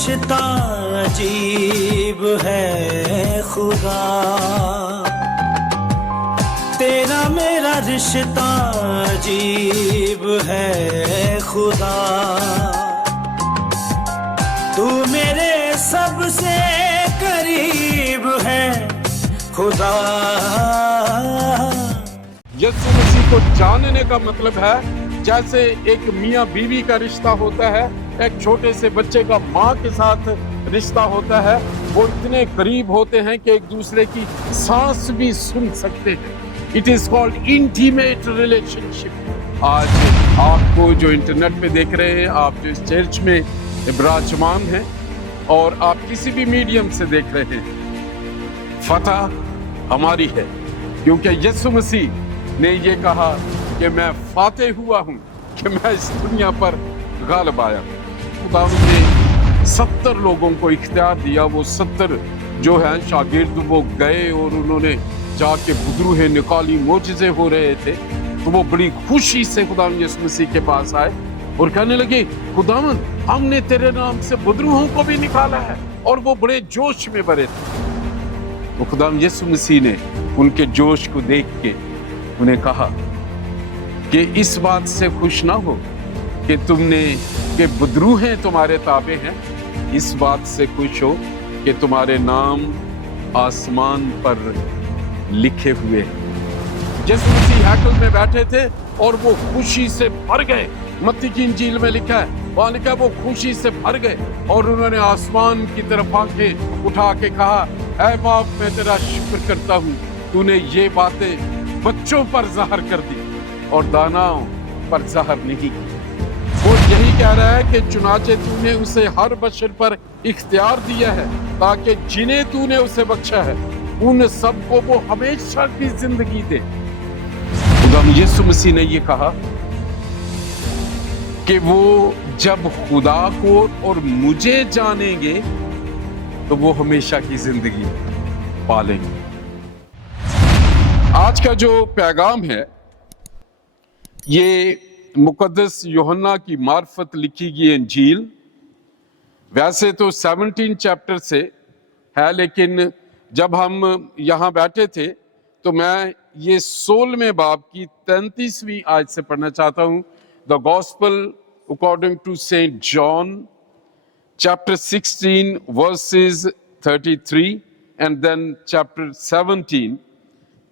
رشتہ عجیب ہے خدا، تیرا میرا رشتہ عجیب ہے خدا، تو میرے سب سے قریب ہے خدا۔ یسوع مسیح کو جاننے کا مطلب ہے جیسے ایک میاں بیوی کا رشتہ ہوتا ہے، ایک چھوٹے سے بچے کا ماں کے ساتھ رشتہ ہوتا ہے، وہ اتنے قریب ہوتے ہیں کہ ایک دوسرے کی سانس بھی سن سکتے ہیں۔ It is called intimate relationship۔ آج آپ کو جو انٹرنیٹ پہ دیکھ رہے ہیں، آپ جو اس چرچ میں براجمان ہیں اور آپ کسی بھی میڈیم سے دیکھ رہے ہیں، فتح ہماری ہے، کیونکہ یسوع مسیح نے یہ کہا کہ میں فاتح ہوا ہوں، کہ میں اس دنیا پر غالب آیا ہوں۔ خدا نے 70 لوگوں کو اختیار دیا، وہ 70 جو ہیں شاگرد، وہ گئے اور انہوں نے جا کے بدروہیں نکالی، معجزے ہو رہے تھے، تو وہ بڑی خوشی سے خدا یسوع مسیح کے پاس آئے اور کہنے لگے، خداوند ہم نے تیرے نام سے بدروہوں کو بھی نکالا ہے، اور وہ بڑے جوش میں بھرے تھے۔ تو خدا یسوع مسیح نے ان کے جوش کو دیکھ کے انہیں کہا کہ اس بات سے خوش نہ ہو کہ تم نے کہ بدروہیں تمہارے تابع ہیں، اس بات سے خوش ہو کہ تمہارے نام آسمان پر لکھے ہوئے ہیں۔ یسوع مسیح ہیکل میں بیٹھے تھے اور وہ خوشی سے بھر گئے۔ متی کی انجیل میں لکھا ہے، وہاں لکھا ہے وہ خوشی سے بھر گئے اور انہوں نے آسمان کی طرف آنکھیں اٹھا کے کہا، اے باپ میں تیرا شکر کرتا ہوں، تو نے یہ باتیں بچوں پر ظاہر کر دی اور داناؤں پر ظاہر نہیں کی۔ وہ یہی کہہ رہا ہے کہ چنانچہ تو نے اسے ہر بشر پر اختیار دیا ہے تاکہ جنہیں تو نے اسے بخشا ہے ان سب کو وہ ہمیشہ کی زندگی دے۔ خدا یسوع مسیح نے یہ کہا کہ وہ جب خدا کو اور مجھے جانیں گے تو وہ ہمیشہ کی زندگی پالیں گے۔ آج کا جو پیغام ہے یہ مقدس یوحنا کی معرفت لکھی گئی انجیل، ویسے تو 17 چیپٹر سے ہے، لیکن جب ہم یہاں بیٹھے تھے تو میں یہ 16ویں باب کی 33ویں آیت سے پڑھنا چاہتا ہوں۔ The Gospel according to Saint John, chapter 16 verses 33 and then chapter 17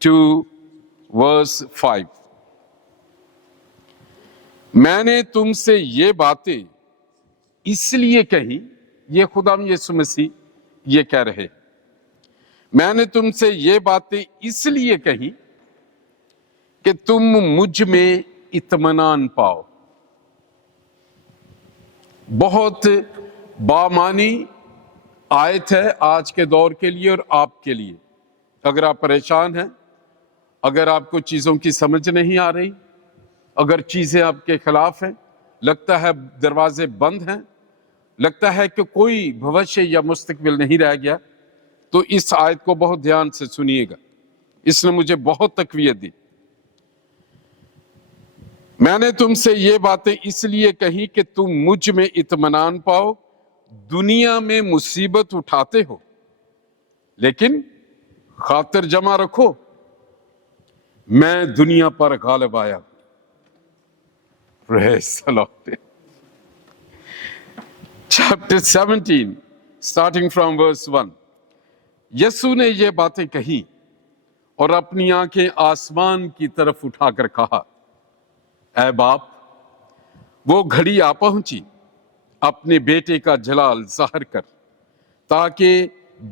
to verse 5۔ میں نے تم سے یہ باتیں اس لیے کہی، یہ خدا یسوع مسیح یہ کہہ رہے، میں نے تم سے یہ باتیں اس لیے کہی کہ تم مجھ میں اطمینان پاؤ۔ بہت بامانی آیت ہے آج کے دور کے لیے اور آپ کے لیے۔ اگر آپ پریشان ہیں، اگر آپ کو چیزوں کی سمجھ نہیں آ رہی، اگر چیزیں آپ کے خلاف ہیں، لگتا ہے دروازے بند ہیں، لگتا ہے کہ کوئی بھوشیہ یا مستقبل نہیں رہ گیا، تو اس آیت کو بہت دھیان سے سنیے گا، اس نے مجھے بہت تقویت دی۔ میں نے تم سے یہ باتیں اس لیے کہی کہ تم مجھ میں اطمینان پاؤ۔ دنیا میں مصیبت اٹھاتے ہو، لیکن خاطر جمع رکھو، میں دنیا پر غالب آیا۔ Praise the Lord۔ Chapter 17 starting from verse 1۔ یسوع نے یہ باتیں کہی اور اپنی آنکھیں آسمان کی طرف اٹھا کر کہا، اے باپ، وہ گھڑی آ پہنچی، اپنے بیٹے کا جلال ظاہر کر، تاکہ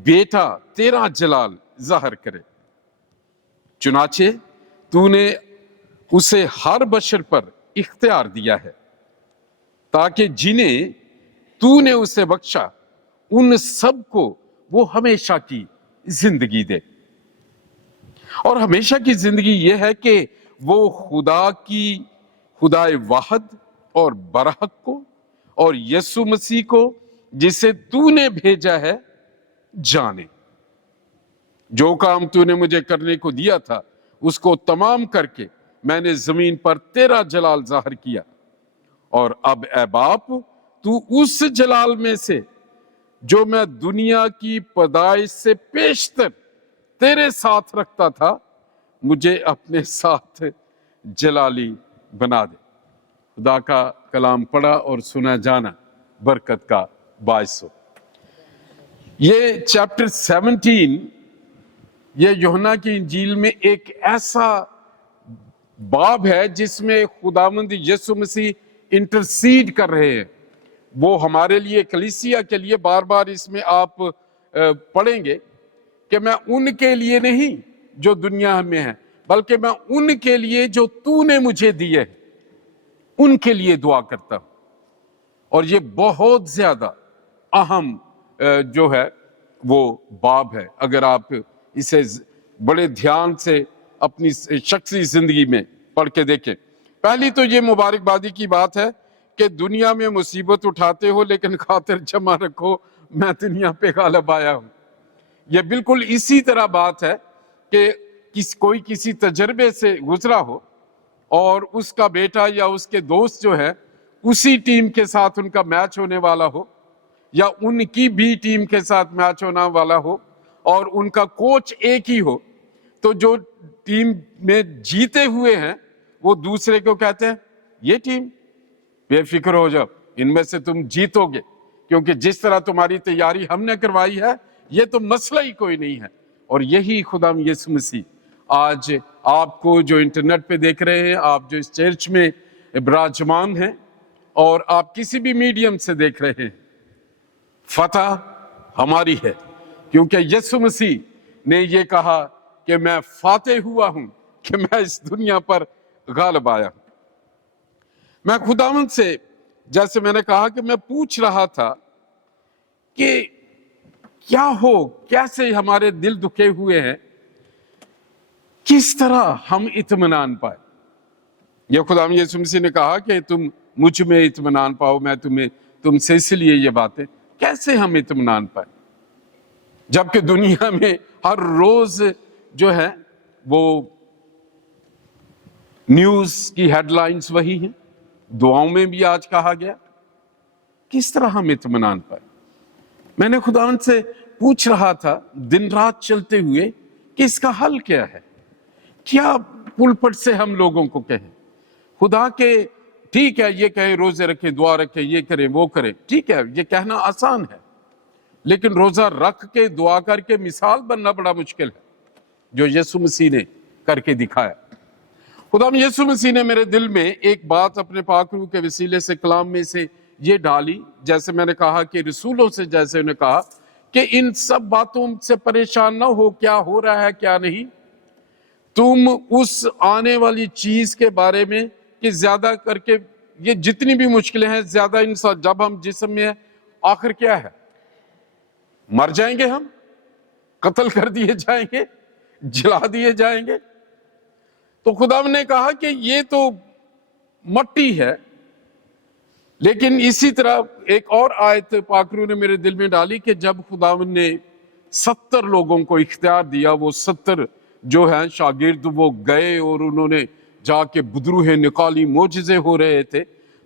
بیٹا تیرا جلال ظاہر کرے۔ چنانچہ تو نے اسے ہر بشر پر اختیار دیا ہے تاکہ جنہیں تو نے اسے بخشا ان سب کو وہ ہمیشہ کی زندگی دے۔ اور ہمیشہ کی زندگی یہ ہے کہ وہ خدائے واحد اور برحق کو اور یسوع مسیح کو جسے تو نے بھیجا ہے جانے۔ جو کام تو نے مجھے کرنے کو دیا تھا اس کو تمام کر کے میں نے زمین پر تیرا جلال ظاہر کیا، اور اب اے باپ تو اس جلال میں سے جو میں دنیا کی پیدائش سے پیشتر تیرے ساتھ رکھتا تھا مجھے اپنے ساتھ جلالی بنا دے۔ خدا کا کلام پڑھا اور سنا جانا برکت کا باعث ہو۔ یہ چیپٹر 17 یہ یوحنا کی انجیل میں ایک ایسا باب ہے جس میں خداوند یسوع مسیح انٹرسیڈ کر رہے ہیں۔ وہ ہمارے لیے کلیسیا کے لیے بار بار اس میں آپ پڑھیں گے کہ میں ان کے لیے نہیں جو دنیا میں ہیں بلکہ میں ان کے لیے جو تو نے مجھے دیے ان کے لیے دعا کرتا ہوں۔ اور یہ بہت زیادہ اہم جو ہے وہ باب ہے، اگر آپ اسے بڑے دھیان سے اپنی شخصی زندگی میں پڑھ کے دیکھیں۔ پہلی تو یہ مبارکبادی کی بات ہے کہ دنیا میں مصیبت اٹھاتے ہو لیکن خاطر جمع رکھو میں دنیا پہ غالب آیا ہوں۔ یہ بالکل اسی طرح بات ہے کہ کوئی کسی تجربے سے گزرا ہو اور اس کا بیٹا یا اس کے دوست جو ہے اسی ٹیم کے ساتھ ان کا میچ ہونے والا ہو یا ان کی بھی ٹیم کے ساتھ میچ ہونے والا ہو اور ان کا کوچ ایک ہی ہو، تو جو ٹیم میں جیتے ہوئے ہیں وہ دوسرے کو کہتے ہیں یہ ٹیم بے فکر ہو جاؤ، ان میں سے تم جیتو گے، کیونکہ جس طرح تمہاری تیاری ہم نے کروائی ہے یہ تو مسئلہ ہی کوئی نہیں ہے۔ اور یہی خدا یسوع مسیح آج آپ کو جو انٹرنیٹ پہ دیکھ رہے ہیں، آپ جو اس چرچ میں براجمان ہیں اور آپ کسی بھی میڈیم سے دیکھ رہے ہیں، فتح ہماری ہے، کیونکہ یسوع مسیح نے یہ کہا کہ میں فاتح ہوا ہوں کہ میں اس دنیا پر غالب آیا ہوں۔ میں خداوند سے جیسے میں نے کہا کہ میں پوچھ رہا تھا کہ کیا ہو، کیسے ہمارے دل دکھے ہوئے ہیں، کس طرح ہم اطمینان پائے۔ یہ خدا یسوع مسیح نے کہا کہ تم مجھ میں اطمینان پاؤ، میں تم سے اس لیے یہ باتیں، کیسے ہم اطمینان پائے جبکہ دنیا میں ہر روز جو ہے وہ نیوز کی ہیڈ لائنز وہی ہیں، دعاؤں میں بھی آج کہا گیا، کس طرح ہم اطمینان پائے۔ میں نے خداوند سے پوچھ رہا تھا دن رات چلتے ہوئے کہ اس کا حل کیا ہے، کیا پلپٹ سے ہم لوگوں کو کہیں خدا کے ٹھیک ہے یہ کہیں روزے رکھیں، دعا رکھیں، یہ کریں وہ کریں، ٹھیک ہے یہ کہنا آسان ہے، لیکن روزہ رکھ کے دعا کر کے مثال بننا بڑا مشکل ہے، جو یسوع مسیح نے کر کے دکھایا۔ خدا یسوع مسیح نے میرے دل میں ایک بات اپنے پاک روح کے وسیلے سے کلام میں سے یہ ڈالی، جیسے میں نے کہا کہ رسولوں سے جیسے انہیں کہا کہ ان سب باتوں سے پریشان نہ ہو، کیا ہو رہا ہے کیا نہیں، تم اس آنے والی چیز کے بارے میں کہ زیادہ کر کے یہ جتنی بھی مشکلیں ہیں زیادہ انسان جب ہم جسم میں ہیں آخر کیا ہے، مر جائیں گے، ہم قتل کر دیے جائیں گے، جلا دیے جائیں گے۔ تو خدا نے کہا کہ یہ تو مٹی ہے، لیکن اسی طرح ایک اور آیت پاک روح نے میرے دل میں ڈالی کہ جب خداوند نے 70 لوگوں کو اختیار دیا، وہ 70 جو ہیں شاگرد وہ گئے اور انہوں نے جا کے بدروہیں نکالی، معجزے ہو رہے تھے،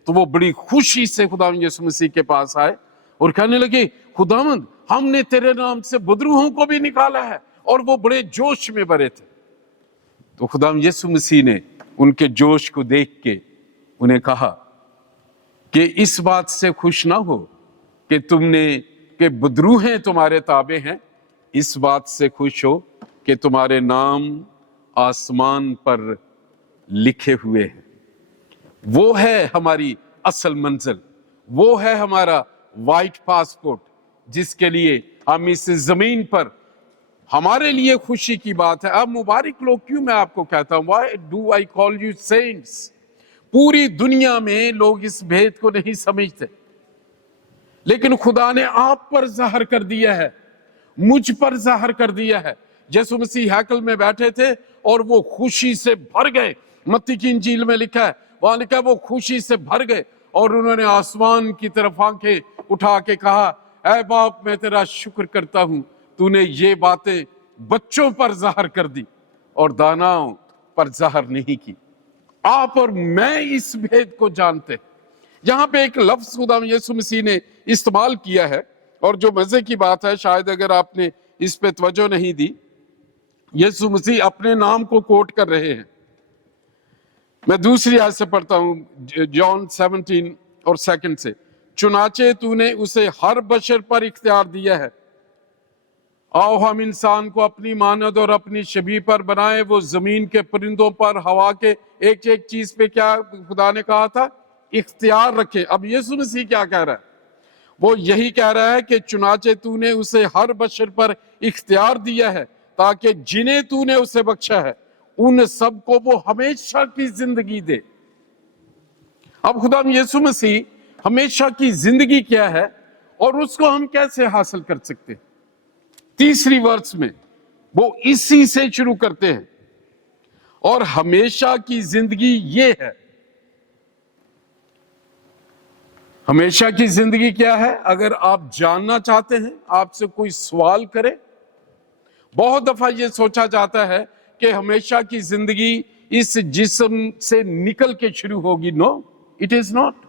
تو وہ بڑی خوشی سے خداوند یسوع مسیح کے پاس آئے اور کہنے لگے خداوند ہم نے تیرے نام سے بدروہوں کو بھی نکالا ہے، اور وہ بڑے جوش میں بھرے تھے۔ تو خداوند یسوع مسیح نے ان کے جوش کو دیکھ کے انہیں کہا کہ اس بات سے خوش نہ ہو کہ تم نے کہ بدروہیں تمہارے تابع ہیں، اس بات سے خوش ہو کہ تمہارے نام آسمان پر لکھے ہوئے ہیں۔ وہ ہے ہماری اصل منزل، وہ ہے ہمارا وائٹ پاسپورٹ جس کے لیے ہم اس زمین پر ہمارے لیے خوشی کی بات ہے۔ اب مبارک لوگ کیوں میں آپ کو کہتا ہوں، why do I call you saints؟ پوری دنیا میں لوگ اس بھید کو نہیں سمجھتے، لیکن خدا نے آپ پر ظاہر کر دیا ہے، مجھ پر ظاہر کر دیا ہے۔ یسوع مسیح ہیکل میں بیٹھے تھے اور وہ خوشی سے بھر گئے، متی کی انجیل میں لکھا ہے، وہاں لکھا ہے وہ خوشی سے بھر گئے اور انہوں نے آسمان کی طرف آنکھیں اٹھا کے کہا اے باپ میں تیرا شکر کرتا ہوں تو نے یہ باتیں بچوں پر ظاہر کر دی اور داناؤں پر ظاہر نہیں کی۔ آپ اور میں اس بھید کو جانتے ہیں۔ یہاں پہ ایک لفظ خدا یسوع مسیح نے استعمال کیا ہے اور جو مزے کی بات ہے، شاید اگر آپ نے اس پہ توجہ نہیں دی، یسوع مسیح اپنے نام کو کوٹ کر رہے ہیں۔ میں دوسری آیت سے پڑھتا ہوں، جان 17 اور 2 سے، چنانچہ تو نے اسے ہر بشر پر اختیار دیا ہے، آؤ ہم انسان کو اپنی مانند اور اپنی شبیہ پر بنائیں۔ وہ زمین کے پرندوں پر، ہوا کے ایک ایک چیز پہ کیا خدا نے کہا تھا؟ اختیار رکھے۔ اب یسوع مسیح کیا کہہ رہا ہے؟ وہ یہی کہہ رہا ہے کہ چنانچہ تو نے اسے ہر بشر پر اختیار دیا ہے تاکہ جنہیں تو نے اسے بخشا ہے ان سب کو وہ ہمیشہ کی زندگی دے۔ اب خدا یسوع مسیح ہمیشہ کی زندگی کیا ہے اور اس کو ہم کیسے حاصل کر سکتے ہیں؟ تیسری ورس میں وہ اسی سے شروع کرتے ہیں، اور ہمیشہ کی زندگی یہ ہے۔ ہمیشہ کی زندگی کیا ہے؟ اگر آپ جاننا چاہتے ہیں، آپ سے کوئی سوال کرے، بہت دفعہ یہ سوچا جاتا ہے کہ ہمیشہ کی زندگی اس جسم سے نکل کے شروع ہوگی۔ نو، اٹ از ناٹ۔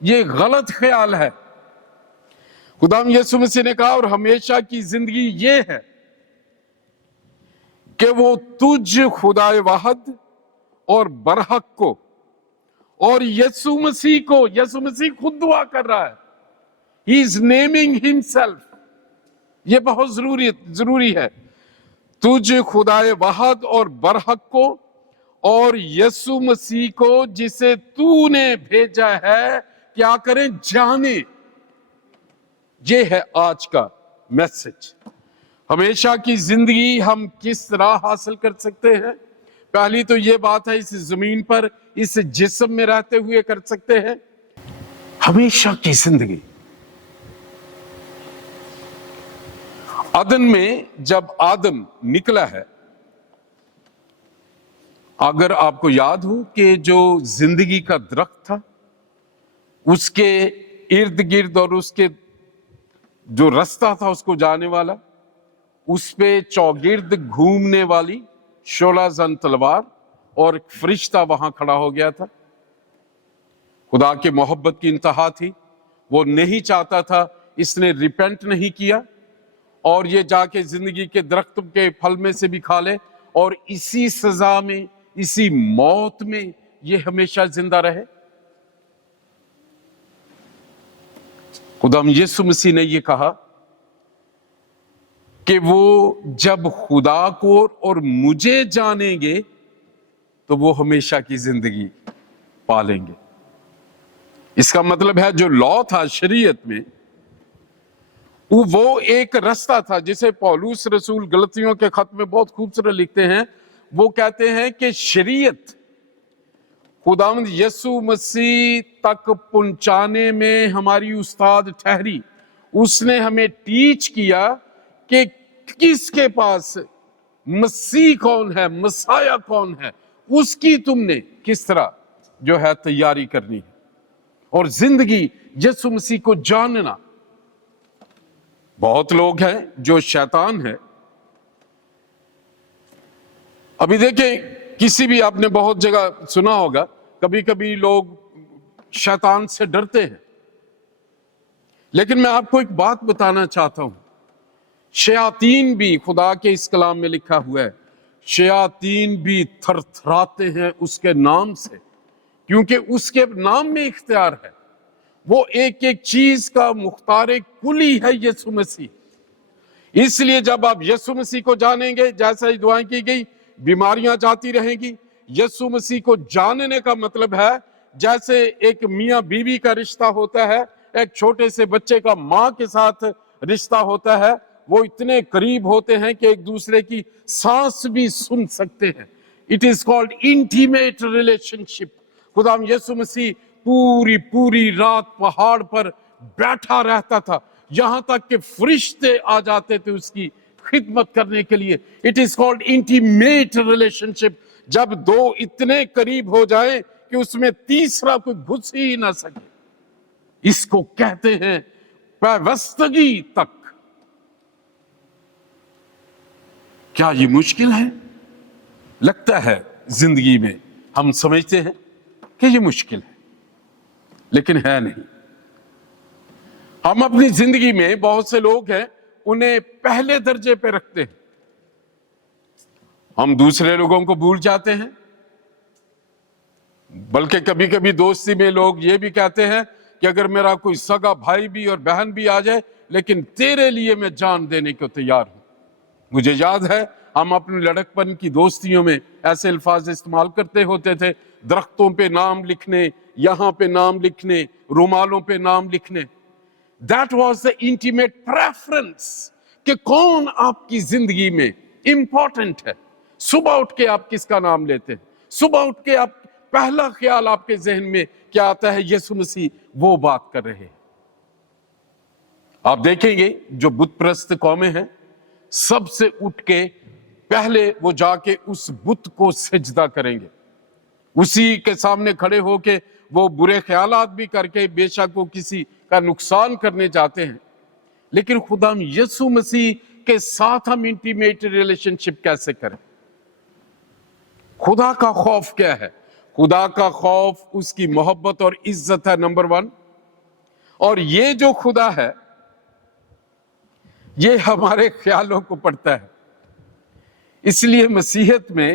یہ غلط خیال ہے۔ خدا یسوع مسیح نے کہا اور ہمیشہ کی زندگی یہ ہے کہ وہ تجھ خدا واحد اور برحق کو اور یسوع مسیح کو، یسوع مسیح خود دعا کر رہا ہے، ہی از نیمنگ ہمسیلف، یہ بہت ضروری ہے، تجھ خدا واحد اور برحق کو اور یسوع مسیح کو جسے تو نے بھیجا ہے کیا کریں؟ جانے۔ یہ ہے آج کا میسج۔ ہمیشہ کی زندگی ہم کس طرح حاصل کر سکتے ہیں؟ پہلی تو یہ بات ہے، اس زمین پر اس جسم میں رہتے ہوئے کر سکتے ہیں ہمیشہ کی زندگی۔ عدن میں جب آدم نکلا ہے، اگر آپ کو یاد ہو کہ جو زندگی کا درخت تھا، اس کے ارد گرد اور اس کے جو رستہ تھا اس کو جانے والا، اس پہ چوگرد گھومنے والی شعلہ زن تلوار اور ایک فرشتہ وہاں کھڑا ہو گیا تھا۔ خدا کے محبت کی انتہا تھی، وہ نہیں چاہتا تھا، اس نے ریپینٹ نہیں کیا اور یہ جا کے زندگی کے درخت کے پھل میں سے بھی کھا لے اور اسی سزا میں، اسی موت میں یہ ہمیشہ زندہ رہے۔ خدا یسوع مسیح نے یہ کہا کہ وہ جب خدا کو اور مجھے جانیں گے تو وہ ہمیشہ کی زندگی پالیں گے۔ اس کا مطلب ہے جو لا تھا شریعت میں، وہ ایک رستہ تھا جسے پولس رسول غلطیوں کے خط میں بہت خوبصورت لکھتے ہیں۔ وہ کہتے ہیں کہ شریعت خداوند یسوع مسیح تک پہنچانے میں ہماری استاد ٹھہری۔ اس نے ہمیں ٹیچ کیا کہ کس کے پاس مسیح کون ہے، مسایہ کون ہے، اس کی تم نے کس طرح جو ہے تیاری کرنی ہے، اور زندگی یسوع مسیح کو جاننا۔ بہت لوگ ہیں جو شیطان ہے۔ ابھی دیکھیں، کسی بھی آپ نے بہت جگہ سنا ہوگا، کبھی کبھی لوگ شیطان سے ڈرتے ہیں، لیکن میں آپ کو ایک بات بتانا چاہتا ہوں، شیاطین بھی، خدا کے اس کلام میں لکھا ہوا ہے، شیاطین بھی تھر تھراتے ہیں اس کے نام سے، کیونکہ اس کے نام میں اختیار ہے۔ وہ ایک ایک چیز کا مختار کلی ہے یسوع مسیح۔ اس لیے جب آپ یسوع مسیح کو جانیں گے، جیسا ہی دعائیں کی گئی، بیماریاں جاتی رہیں گی۔ یسوع مسیح کو جاننے کا مطلب ہے جیسے ایک میاں بیوی کا رشتہ ہوتا ہے، ایک چھوٹے سے بچے کا ماں کے ساتھ رشتہ ہوتا ہے، وہ اتنے قریب ہوتے ہیں کہ ایک دوسرے کی سانس بھی سن سکتے ہیں۔ It is called intimate relationship۔ خدا یسوع مسیح پوری رات پہاڑ پر بیٹھا رہتا تھا، یہاں تک کہ فرشتے آ جاتے تھے اس کی خدمت کرنے کے لیے۔ It is called intimate relationship۔ جب دو اتنے قریب ہو جائیں کہ اس میں تیسرا کوئی گھس ہی نہ سکے، اس کو کہتے ہیں پیوستگی تک۔ کیا یہ مشکل ہے؟ لگتا ہے زندگی میں ہم سمجھتے ہیں کہ یہ مشکل ہے، لیکن ہے نہیں۔ ہم اپنی زندگی میں بہت سے لوگ ہیں انہیں پہلے درجے پہ رکھتے ہیں، ہم دوسرے لوگوں کو بھول جاتے ہیں، بلکہ کبھی کبھی دوستی میں لوگ یہ بھی کہتے ہیں کہ اگر میرا کوئی سگا بھائی بھی اور بہن بھی آ جائے لیکن تیرے لیے میں جان دینے کو تیار ہوں۔ مجھے یاد ہے ہم اپنے لڑکپن کی دوستیوں میں ایسے الفاظ استعمال کرتے ہوتے تھے، درختوں پہ نام لکھنے، یہاں پہ نام لکھنے، رومالوں پہ نام لکھنے۔ That was the intimate preference کہ کون آپ کی زندگی میں امپورٹنٹ ہے۔ صبح اٹھ کے آپ کس کا نام لیتے ہیں؟ صبح اٹھ کے آپ پہلا خیال آپ کے ذہن میں کیا آتا ہے؟ یسوع مسیح وہ بات کر رہے ہیں۔ آپ دیکھیں گے جو بت پرست قومیں ہیں، سب سے اٹھ کے پہلے وہ جا کے اس بت کو سجدہ کریں گے، اسی کے سامنے کھڑے ہو کے وہ برے خیالات بھی کر کے بے شک وہ کسی کا نقصان کرنے جاتے ہیں، لیکن خدا یسوع مسیح کے ساتھ ہم انٹیمیٹ ریلیشن شپ کیسے کریں؟ خدا کا خوف کیا ہے؟ خدا کا خوف اس کی محبت اور عزت ہے نمبر 1، اور یہ جو خدا ہے یہ ہمارے خیالوں کو پڑھتا ہے۔ اس لیے مسیحیت میں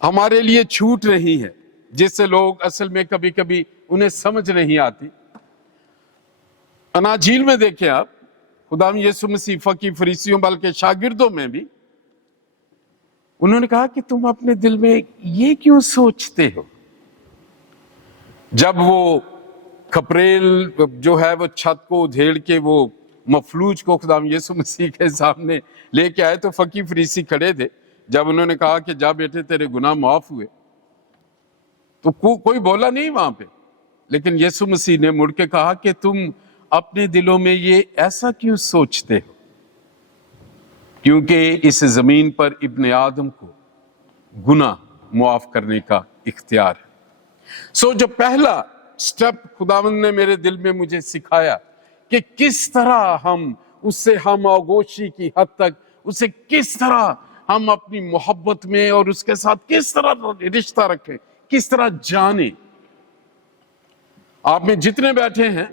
ہمارے لیے چھوٹ رہی ہے جس سے لوگ اصل میں کبھی کبھی انہیں سمجھ نہیں آتی۔ اناجیل میں دیکھیں آپ، خدا یسوع مسیح فقی فریسیوں بلکہ شاگردوں میں بھی انہوں نے کہا کہ تم اپنے دل میں یہ کیوں سوچتے ہو؟ جب وہ کپریل جو ہے وہ چھت کو ادھیڑ کے وہ مفلوج کو خدا یسوع مسیح کے سامنے لے کے آئے تو فقی فریسی کھڑے تھے۔ جب انہوں نے کہا کہ جا بیٹے تیرے گناہ معاف ہوئے، تو کوئی بولا نہیں وہاں پہ، لیکن یسوع مسیح نے مڑ کے کہا کہ تم اپنے دلوں میں یہ ایسا کیوں سوچتے ہو؟ کیونکہ اس زمین پر ابن آدم کو گناہ معاف کرنے کا اختیار ہے۔ جو پہلا سٹیپ خداوند نے میرے دل میں مجھے سکھایا کہ کس طرح ہم اس سے ہم آغوشی کی حد تک اسے کس طرح ہم اپنی محبت میں اور اس کے ساتھ کس طرح رشتہ رکھیں، کس طرح جانیں۔ آپ میں جتنے بیٹھے ہیں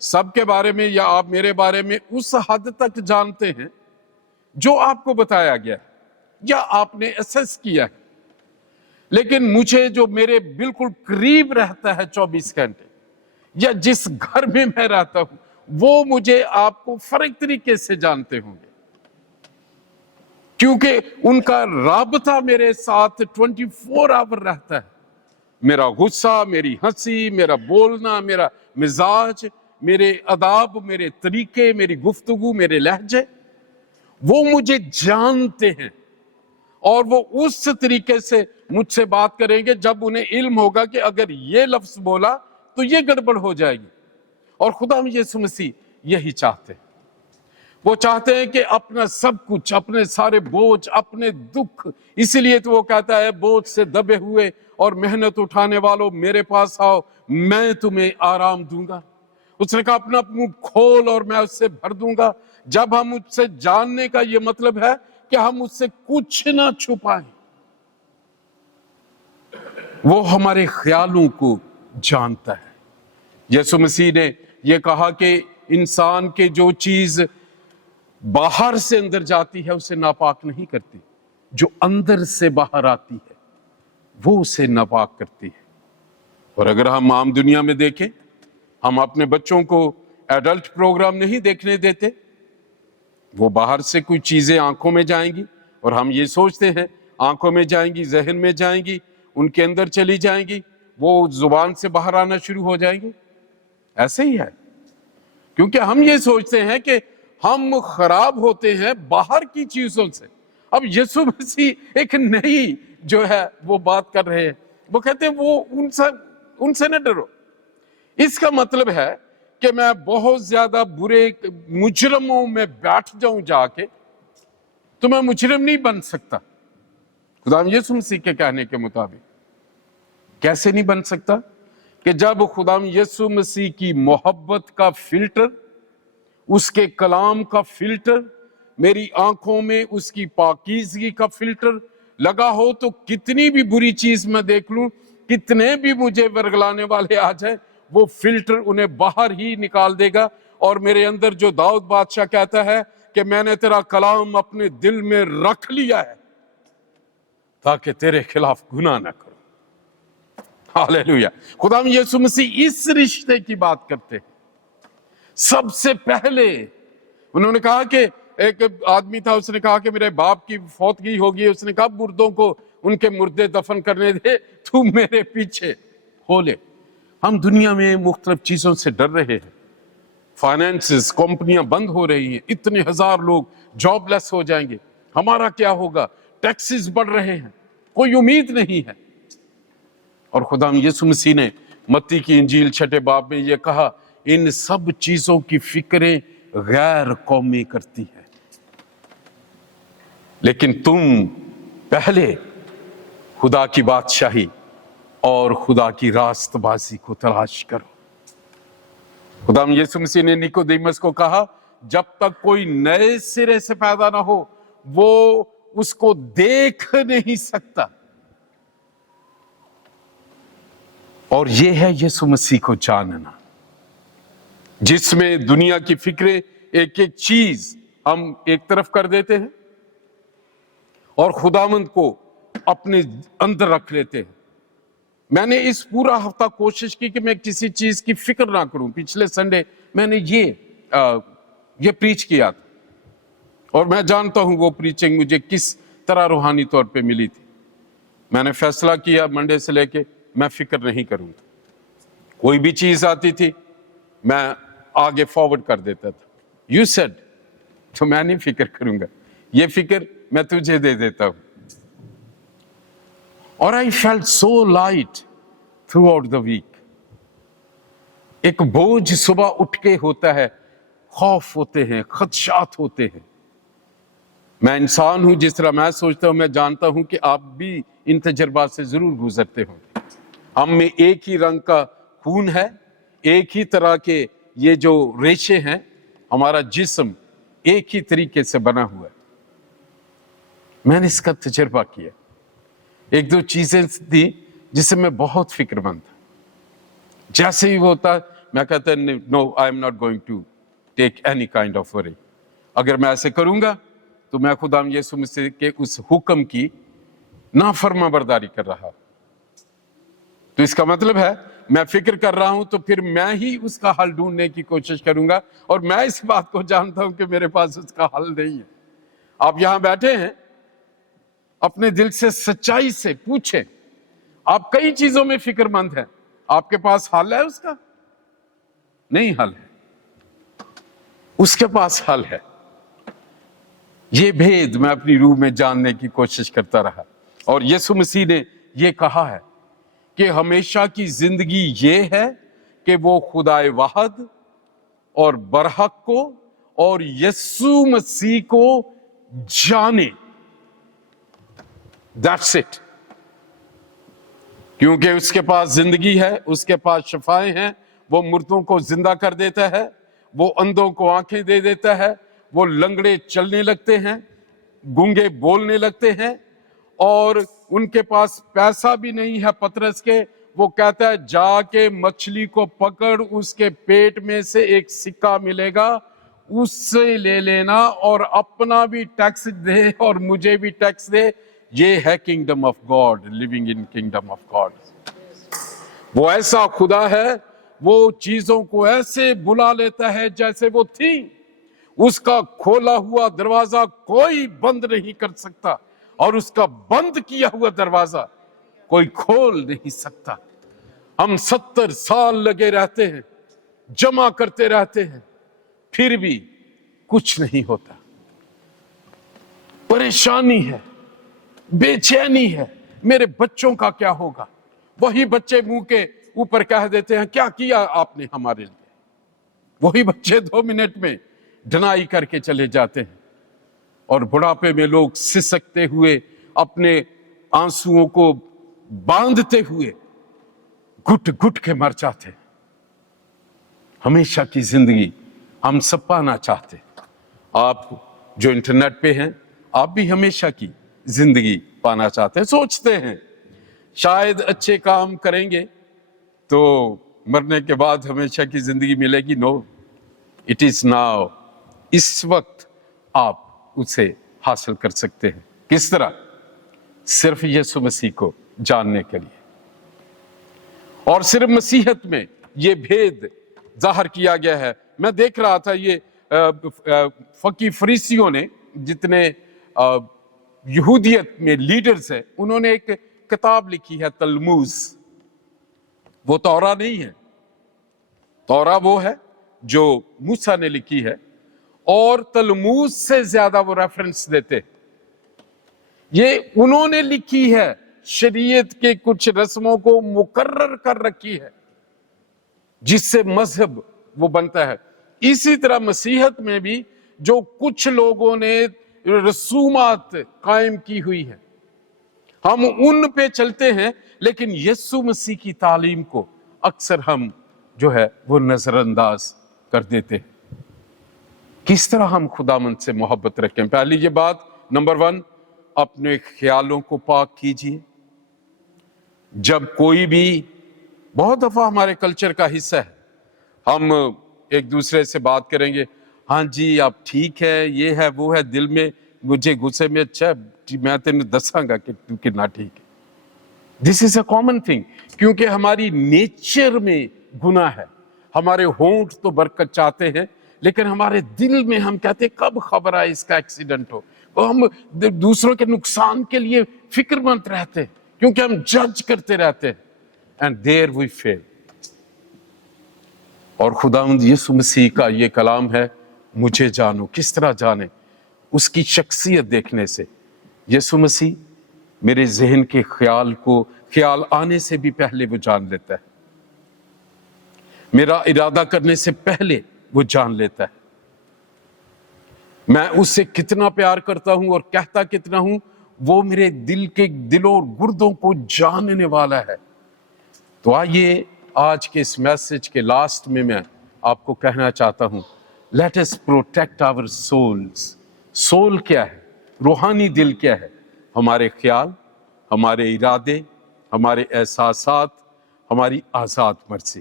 سب کے بارے میں یا آپ میرے بارے میں اس حد تک جانتے ہیں جو آپ کو بتایا گیا ہے یا آپ نے اسیس کیا ہے، لیکن مجھے جو میرے بالکل قریب رہتا ہے 24 گھنٹے یا جس گھر میں میں رہتا ہوں وہ مجھے آپ کو فرق طریقے سے جانتے ہوں گے، کیونکہ ان کا رابطہ میرے ساتھ 24 آور رہتا ہے۔ میرا غصہ، میری ہنسی، میرا بولنا، میرا مزاج، میرے آداب، میرے طریقے، میری گفتگو، میرے لہجے، وہ مجھے جانتے ہیں، اور وہ اس طریقے سے مجھ سے بات کریں گے جب انہیں علم ہوگا کہ اگر یہ لفظ بولا تو یہ گڑبڑ ہو جائے گی۔ اور خدا یسوع مسیح یہی چاہتے ہیں، وہ چاہتے ہیں کہ اپنا سب کچھ، اپنے سارے بوجھ، اپنے دکھ، اسی لیے تو وہ کہتا ہے بوجھ سے دبے ہوئے اور محنت اٹھانے والوں میرے پاس آؤ، میں تمہیں آرام دوں گا۔ اس نے کہا اپنا منہ کھول اور میں اس سے بھر دوں گا۔ جب ہم اس سے جاننے کا یہ مطلب ہے کہ ہم اس سے کچھ نہ چھپائیں، وہ ہمارے خیالوں کو جانتا ہے۔ یسوع مسیح نے یہ کہا کہ انسان کے جو چیز باہر سے اندر جاتی ہے اسے ناپاک نہیں کرتی، جو اندر سے باہر آتی ہے وہ اسے ناپاک کرتی ہے۔ اور اگر ہم عام دنیا میں دیکھیں، ہم اپنے بچوں کو ایڈلٹ پروگرام نہیں دیکھنے دیتے، وہ باہر سے کوئی چیزیں آنکھوں میں جائیں گی اور ہم یہ سوچتے ہیں آنکھوں میں جائیں گی، ذہن میں جائیں گی، ان کے اندر چلی جائیں گی، وہ زبان سے باہر آنا شروع ہو جائیں گی۔ ایسے ہی ہے، کیونکہ ہم یہ سوچتے ہیں کہ ہم خراب ہوتے ہیں باہر کی چیزوں سے۔ اب یسوع مسیح ایک نئی جو ہے وہ بات کر رہے ہیں، وہ کہتے ہیں وہ ان سے نہ ڈرو۔ اس کا مطلب ہے کہ میں بہت زیادہ برے مجرموں میں بیٹھ جاؤں جا کے تو میں مجرم نہیں بن سکتا۔ خدا یسوع مسیح کے کہنے کے مطابق کیسے نہیں بن سکتا؟ کہ جب خدا یسوع مسیح کی محبت کا فلٹر، اس کے کلام کا فلٹر میری آنکھوں میں، اس کی پاکیزگی کا فلٹر لگا ہو تو کتنی بھی بری چیز میں دیکھ لوں، کتنے بھی مجھے ورگلانے والے آ جائیں، وہ فلٹر انہیں باہر ہی نکال دے گا. اور میرے اندر جو داؤد بادشاہ کہتا ہے کہ میں نے تیرا کلام اپنے دل میں رکھ لیا ہے تاکہ تیرے خلاف گناہ نہ کروں. ہاللیلویا. خداوند یسوع مسیح اس رشتے کی بات کرتے ہیں. سب سے پہلے انہوں نے کہا کہ ایک آدمی تھا, اس نے کہا کہ میرے باپ کی فوتگی ہوگی, اس نے کہا مردوں کو ان کے مردے دفن کرنے دے, تو میرے پیچھے ہو لے. ہم دنیا میں مختلف چیزوں سے ڈر رہے ہیں. فائنینسز, کمپنیاں بند ہو رہی ہیں, اتنے ہزار لوگ جاب لیس ہو جائیں گے, ہمارا کیا ہوگا, ٹیکسز بڑھ رہے ہیں, کوئی امید نہیں ہے. اور خداوند یسوع مسیح نے متی کی انجیل 6 باب میں یہ کہا, ان سب چیزوں کی فکریں غیر قومی کرتی ہے, لیکن تم پہلے خدا کی بادشاہی اور خدا کی راست بازی کو تلاش کرو. خداوند یسوع مسیح نے نیکودیمس کو کہا جب تک کوئی نئے سرے سے پیدا نہ ہو وہ اس کو دیکھ نہیں سکتا. اور یہ ہے یسوع مسیح کو جاننا, جس میں دنیا کی فکریں ایک ایک چیز ہم ایک طرف کر دیتے ہیں اور خداوند کو اپنے اندر رکھ لیتے ہیں. میں نے اس پورا ہفتہ کوشش کی کہ میں کسی چیز کی فکر نہ کروں. پچھلے سنڈے میں نے یہ پریچ کیا تھا اور میں جانتا ہوں وہ پریچنگ مجھے کس طرح روحانی طور پہ ملی تھی. میں نے فیصلہ کیا منڈے سے لے کے میں فکر نہیں کروں گا. کوئی بھی چیز آتی تھی میں آگے فارورڈ کر دیتا تھا. یو سیڈ, تو میں نہیں فکر کروں گا, یہ فکر میں تجھے دے دیتا ہوں. اور I felt so light throughout the week. ایک بوجھ صبح اٹھ کے ہوتا ہے, خوف ہوتے ہیں, خدشات ہوتے ہیں. میں انسان ہوں, جس طرح میں سوچتا ہوں میں جانتا ہوں کہ آپ بھی ان تجربات سے ضرور گزرتے ہوں. ہم میں ایک ہی رنگ کا خون ہے, ایک ہی طرح کے یہ جو ریشے ہیں, ہمارا جسم ایک ہی طریقے سے بنا ہوا ہے. میں نے اس کا تجربہ کیا. ایک دو چیزیں تھی جس سے میں بہت فکر مند تھا. جیسے ہی وہ ہوتا میں کہتا no I am not going to take any kind of worry. اگر میں ایسے کروں گا تو میں خداوند یسوع مسیح کے اس حکم کی نافرما برداری کر رہا. تو اس کا مطلب ہے میں فکر کر رہا ہوں تو پھر میں ہی اس کا حل ڈھونڈنے کی کوشش کروں گا, اور میں اس بات کو جانتا ہوں کہ میرے پاس اس کا حل نہیں ہے. آپ یہاں بیٹھے ہیں, اپنے دل سے سچائی سے پوچھیں, آپ کئی چیزوں میں فکر مند ہیں, آپ کے پاس حل ہے اس کا؟ نہیں حل ہے. اس کے پاس حل ہے. یہ بھید میں اپنی روح میں جاننے کی کوشش کرتا رہا. اور یسوع مسیح نے یہ کہا ہے کہ ہمیشہ کی زندگی یہ ہے کہ وہ خدائے واحد اور برحق کو اور یسوع مسیح کو جانے. That's it. کیونکہ اس کے پاس زندگی ہے, اس کے پاس شفائیں ہیں, وہ مردوں کو زندہ کر دیتا ہے, وہ اندھوں کو آنکھیں دے دیتا ہے, وہ لنگڑے چلنے لگتے ہیں, گونگے بولنے لگتے ہیں. اور ان کے پاس پیسہ بھی نہیں ہے پترس کے, وہ کہتا ہے جا کے مچھلی کو پکڑ, اس کے پیٹ میں سے ایک سکہ ملے گا, اس سے لے لینا اور اپنا بھی ٹیکس دے اور مجھے بھی ٹیکس دے. یہ ہے kingdom of God, living in kingdom of God. وہ ایسا خدا ہے, وہ چیزوں کو ایسے بلا لیتا ہے جیسے وہ تھی. اس کا کھولا ہوا دروازہ کوئی بند نہیں کر سکتا, اور اس کا بند کیا ہوا دروازہ کوئی کھول نہیں سکتا. ہم 70 سال لگے رہتے ہیں, جمع کرتے رہتے ہیں, پھر بھی کچھ نہیں ہوتا. پریشانی ہے, بے چینی ہے, میرے بچوں کا کیا ہوگا. وہی بچے منہ کے اوپر کہہ دیتے ہیں کیا کیا آپ نے ہمارے لیے. وہی بچے 2 منٹ میں ڈنائی کر کے چلے جاتے ہیں, اور بڑھاپے میں لوگ سسکتے ہوئے, اپنے آنسوؤں کو باندھتے ہوئے گھٹ گھٹ کے مر جاتے. ہمیشہ کی زندگی ہم سب پانا چاہتے. آپ جو انٹرنیٹ پہ ہیں, آپ بھی ہمیشہ کی زندگی پانا چاہتے ہیں. سوچتے ہیں شاید اچھے کام کریں گے تو مرنے کے بعد ہمیشہ کی زندگی ملے گی. نو, اٹ از ناؤ. اس وقت آپ اسے حاصل کر سکتے ہیں. کس طرح؟ صرف یسوع مسیح کو جاننے کے لیے. اور صرف مسیحت میں یہ بھید ظاہر کیا گیا ہے. میں دیکھ رہا تھا یہ فقی فریسیوں نے جتنے یہودیت میں لیڈرز ہیں انہوں نے ایک کتاب لکھی ہے تلموذ. وہ توراہ نہیں ہے. توراہ وہ ہے جو موسیٰ نے لکھی ہے اور تلموذ سے زیادہ وہ ریفرنس دیتے. یہ انہوں نے لکھی ہے, شریعت کے کچھ رسموں کو مقرر کر رکھی ہے جس سے مذہب وہ بنتا ہے. اسی طرح مسیحت میں بھی جو کچھ لوگوں نے رسومات قائم کی ہوئی ہے ہم ان پہ چلتے ہیں, لیکن یسوع مسیح کی تعلیم کو اکثر ہم جو ہے وہ نظر انداز کر دیتے ہیں. کس طرح ہم خداوند سے محبت رکھیں؟ پہلی یہ بات, نمبر 1, اپنے خیالوں کو پاک کیجیے. جب کوئی بھی, بہت دفعہ ہمارے کلچر کا حصہ ہے, ہم ایک دوسرے سے بات کریں گے, ہاں جی آپ ٹھیک ہے, یہ ہے وہ ہے, دل میں مجھے غصے میں اچھا میں تینوں دساں گا کہ تو کتنا ٹھیک ہے. دس از اے کامن تھنگ, کیونکہ ہماری نیچر میں گناہ ہے. ہمارے ہونٹ تو برکت چاہتے ہیں لیکن ہمارے دل میں ہم کہتے ہیں کب خبر آئے اس کا ایکسیڈنٹ ہو. ہم دوسروں کے نقصان کے لیے فکر مند رہتے ہیں کیونکہ ہم جج کرتے رہتے ہیں. اینڈ دیر وی فیل. اور خداوند یسوع مسیح کا یہ کلام ہے, مجھے جانو. کس طرح جانے؟ اس کی شخصیت دیکھنے سے. یسوع مسیح میرے ذہن کے خیال آنے سے بھی پہلے وہ جان لیتا ہے. میرا ارادہ کرنے سے پہلے وہ جان لیتا ہے. میں اس سے کتنا پیار کرتا ہوں اور کہتا کتنا ہوں, وہ میرے دلوں اور گردوں کو جاننے والا ہے. تو آئیے آج کے اس میسج کے لاسٹ میں آپ کو کہنا چاہتا ہوں, لیٹ اس پروٹیکٹ آور سولز. سول کیا ہے؟ روحانی دل کیا ہے؟ ہمارے خیال, ہمارے ارادے, ہمارے احساسات, ہماری آزاد مرضی.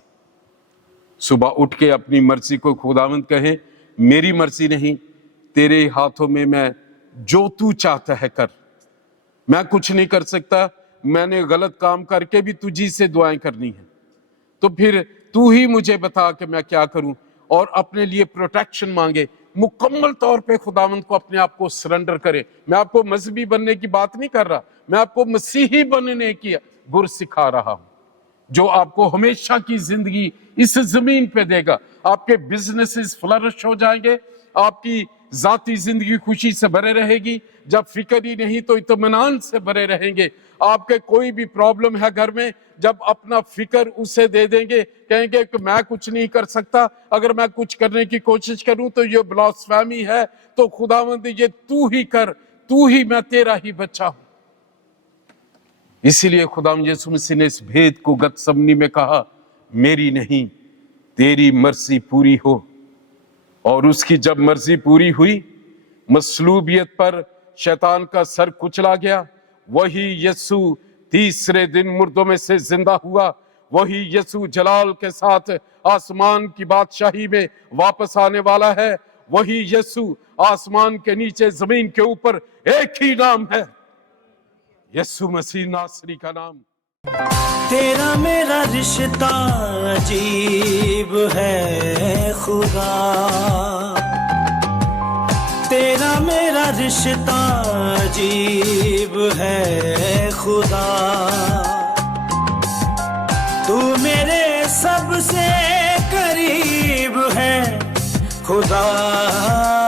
صبح اٹھ کے اپنی مرضی کو خداوند کہیں, میری مرضی نہیں, تیرے ہاتھوں میں جو تو چاہتا ہے کر. میں کچھ نہیں کر سکتا, میں نے غلط کام کر کے بھی تجھی سے دعائیں کرنی ہیں, تو پھر تو ہی مجھے بتا کہ میں کیا کروں. اور اپنے لیے پروٹیکشن مانگے, مکمل طور پہ خداوند کو اپنے آپ کو سرنڈر کرے. میں آپ کو مذہبی بننے کی بات نہیں کر رہا, میں آپ کو مسیحی بننے کی گر سکھا رہا ہوں جو آپ کو ہمیشہ کی زندگی اس زمین پہ دے گا. آپ کے بزنسز فلرش ہو جائیں گے, آپ کی ذاتی زندگی خوشی سے بھرے رہے گی, جب فکر ہی نہیں تو اطمینان سے بھرے رہیں گے. آپ کے کوئی بھی پرابلم ہے گھر میں, جب اپنا فکر اسے دے دیں گے, کہیں گے کہ میں کچھ نہیں کر سکتا, اگر میں کچھ کرنے کی کوشش کروں تو یہ بلاسفیمی ہے, تو خداوند یہ تو ہی کر, تو ہی, میں تیرا ہی بچہ ہوں. اسی لیے خداوند یسوع مسیح نے اس بھید کو گتسمنی میں کہا, میری نہیں تیری مرضی پوری ہو. اور اس کی جب مرضی پوری ہوئی, مصلوبیت پر شیطان کا سر کچلا گیا. وہی یسوع تیسرے دن مردوں میں سے زندہ ہوا. وہی یسوع جلال کے ساتھ آسمان کی بادشاہی میں واپس آنے والا ہے. وہی یسوع آسمان کے نیچے زمین کے اوپر ایک ہی نام ہے, یسوع مسیح ناصری کا نام. تیرا میرا رشتہ عجیب ہے خدا, تیرا میرا رشتہ عجیب ہے خدا. تو میرے سب سے قریب ہے خدا.